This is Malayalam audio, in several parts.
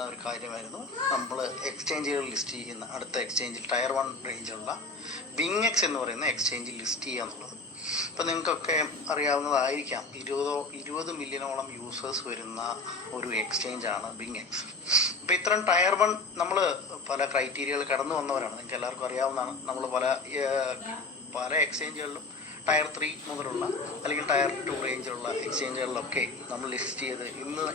ഒരു കാര്യമായിരുന്നു നമ്മൾ എക്സ്ചേഞ്ചുകൾ ലിസ്റ്റ് ചെയ്യുന്ന അടുത്ത എക്സ്ചേഞ്ചിൽ ടയർ 1 റേഞ്ചുള്ള വിങ് എന്ന് പറയുന്ന എക്സ്ചേഞ്ചിൽ ലിസ്റ്റ് ചെയ്യുക എന്നുള്ളത്. ഇപ്പം നിങ്ങൾക്കൊക്കെ അറിയാവുന്നതായിരിക്കാം, 20 മില്യണോളം യൂസേഴ്സ് വരുന്ന ഒരു എക്സ്ചേഞ്ചാണ് വിങ്. ഇപ്പം ഇത്തരം ടയർ 1 നമ്മൾ പല ക്രൈറ്റീരിയകൾ കടന്നു വന്നവരാണ്, നിങ്ങൾക്ക് എല്ലാവർക്കും അറിയാവുന്നതാണ്. നമ്മൾ പല എക്സ്ചേഞ്ചുകളിലും ടയർ 3 മുതലുള്ള അല്ലെങ്കിൽ ടയർ 2 റേഞ്ചിലുള്ള എക്സ്ചേഞ്ചുകളിലൊക്കെ നമ്മൾ ലിസ്റ്റ് ചെയ്ത്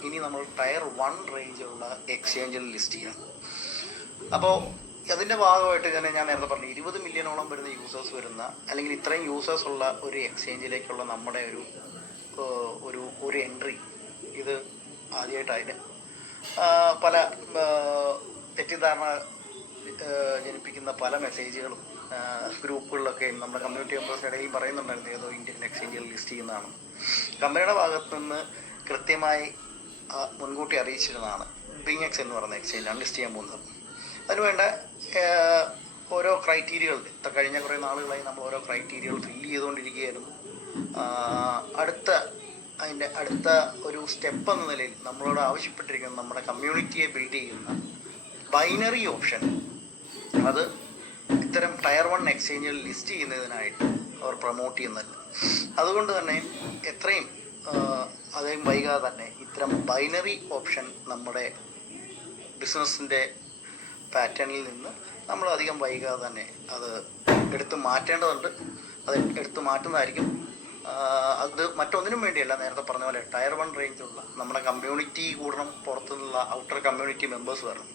ഇനി നമ്മൾ ടയർ 1 റേഞ്ചിലുള്ള എക്സ്ചേഞ്ചിൽ ലിസ്റ്റ് ചെയ്യണം. അപ്പോൾ അതിൻ്റെ ഭാഗമായിട്ട് തന്നെ ഞാൻ നേരത്തെ പറഞ്ഞു, 20 മില്യണോളം വരുന്ന യൂസേഴ്സ് വരുന്ന അല്ലെങ്കിൽ ഇത്രയും യൂസേഴ്സ് ഉള്ള ഒരു എക്സ്ചേഞ്ചിലേക്കുള്ള നമ്മുടെ ഒരു എൻട്രി, ഇത് ആദ്യമായിട്ടായിട്ട് പല തെറ്റിദ്ധാരണ ജനിപ്പിക്കുന്ന പല മെസ്സേജുകളും ഗ്രൂപ്പുകളിലൊക്കെ നമ്മുടെ കമ്മ്യൂണിറ്റി മെമ്പേഴ്സിൻ്റെ ഇടയിൽ പറയുന്നുണ്ടായിരുന്നു, ഏതോ ഇന്ത്യൻ എക്സ്ചേഞ്ചുകൾ ലിസ്റ്റ് ചെയ്യുന്നതാണ്. കമ്പനിയുടെ ഭാഗത്തു നിന്ന് കൃത്യമായി മുൻകൂട്ടി അറിയിച്ചിരുന്നതാണ് വിങ് എന്ന് പറയുന്ന എക്സ്ചേഞ്ചാണ് ലിസ്റ്റ് ചെയ്യാൻ പോകുന്നത്. അതിനുവേണ്ട ഓരോ ക്രൈറ്റീരിയകൾ കഴിഞ്ഞ കുറേ നാളുകളായി നമ്മൾ ഓരോ ക്രൈറ്റീരിയകൾ ഫില്ല് ചെയ്തുകൊണ്ടിരിക്കുകയായിരുന്നു. അതിൻ്റെ അടുത്ത ഒരു സ്റ്റെപ്പ് എന്ന നിലയിൽ നമ്മളോട് ആവശ്യപ്പെട്ടിരിക്കുന്നത് നമ്മുടെ കമ്മ്യൂണിറ്റിയെ ബിൽഡ് ചെയ്യുന്ന ബൈനറി ഓപ്ഷൻ, അത് ഇത്തരം ടയർ 1 എക്സ്ചേഞ്ചുകൾ ലിസ്റ്റ് ചെയ്യുന്നതിനായിട്ട് അവർ പ്രൊമോട്ട് ചെയ്യുന്നില്ല. അതുകൊണ്ട് തന്നെ എത്രയും അധികം വൈകാതെ തന്നെ ഇത്തരം ബൈനറി ഓപ്ഷൻ നമ്മുടെ ബിസിനസ്സിൻ്റെ പാറ്റേണിൽ നിന്ന് നമ്മൾ അധികം വൈകാതെ തന്നെ അത് എടുത്ത് മാറ്റേണ്ടതുണ്ട്. അത് എടുത്ത് മാറ്റുന്നതായിരിക്കും. അത് മറ്റൊന്നിനും വേണ്ടിയല്ല, നേരത്തെ പറഞ്ഞ പോലെ ടയർ 1 റേഞ്ചുള്ള നമ്മുടെ കമ്മ്യൂണിറ്റി കൂടണം, പുറത്തുനിന്നുള്ള ഔട്ടർ കമ്മ്യൂണിറ്റി മെമ്പേഴ്സ് വരണം.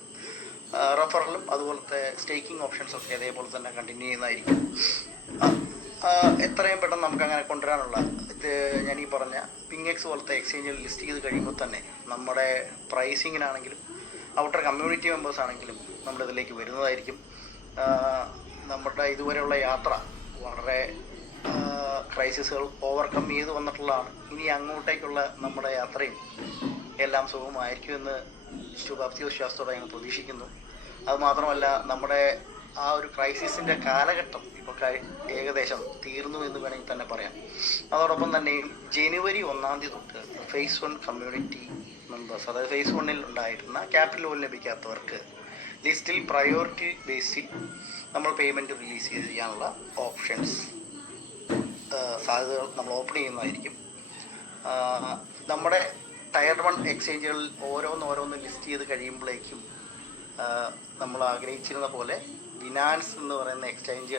റെഫറലും അതുപോലത്തെ സ്റ്റേക്കിംഗ് ഓപ്ഷൻസൊക്കെ അതേപോലെ തന്നെ കണ്ടിന്യൂ ചെയ്യുന്നതായിരിക്കും. എത്രയും പെട്ടെന്ന് നമുക്ക് അങ്ങനെ കൊണ്ടുവരാനുള്ള ഞാൻ ഈ പറഞ്ഞ വിങ് പോലത്തെ എക്സ്ചേഞ്ചിൽ ലിസ്റ്റ് ചെയ്ത് കഴിയുമ്പോൾ തന്നെ നമ്മുടെ പ്രൈസിങ്ങിനാണെങ്കിലും ഔട്ടർ കമ്മ്യൂണിറ്റി മെമ്പേഴ്സ് ആണെങ്കിലും നമ്മുടെ ഇതിലേക്ക് വരുന്നതായിരിക്കും. നമ്മുടെ ഇതുവരെയുള്ള യാത്ര വളരെ ക്രൈസിസുകൾ ഓവർകം ചെയ്ത് വന്നിട്ടുള്ളതാണ്. ഇനി അങ്ങോട്ടേക്കുള്ള നമ്മുടെ യാത്രയും എല്ലാം സുഗമമായിരിക്കുമെന്ന് ശുഭാപ്തി വിശ്വാസത്തോടെ ഞങ്ങൾ പ്രതീക്ഷിക്കുന്നു. അതുമാത്രമല്ല, നമ്മുടെ ആ ഒരു ക്രൈസിസിൻ്റെ കാലഘട്ടം ഇപ്പോൾ ഏകദേശം തീർന്നു എന്ന് വേണമെങ്കിൽ തന്നെ പറയാം. അതോടൊപ്പം തന്നെ ജനുവരി 1 തൊട്ട് ഫേസ് 1 കമ്മ്യൂണിറ്റി മെമ്പേഴ്സ്, അതായത് ഫേസ് 1 ഉണ്ടായിരുന്ന ക്യാപിറ്റൽ ലോൺ ലഭിക്കാത്തവർക്ക് ലിസ്റ്റിൽ പ്രയോറിറ്റി ബേസിൽ നമ്മൾ പേയ്മെൻറ്റ് റിലീസ് ചെയ്യാനുള്ള ഓപ്ഷൻസ് സാധ്യതകൾ നമ്മൾ ഓപ്പൺ ചെയ്യുന്നതായിരിക്കും. നമ്മുടെ ടയർ 1 എക്സ്ചേഞ്ചുകളിൽ ഓരോന്ന് ലിസ്റ്റ് ചെയ്ത് കഴിയുമ്പോഴേക്കും നമ്മൾ ആഗ്രഹിച്ചിരുന്ന പോലെ ബിനാൻസ് എന്ന് പറയുന്ന എക്സ്ചേഞ്ച്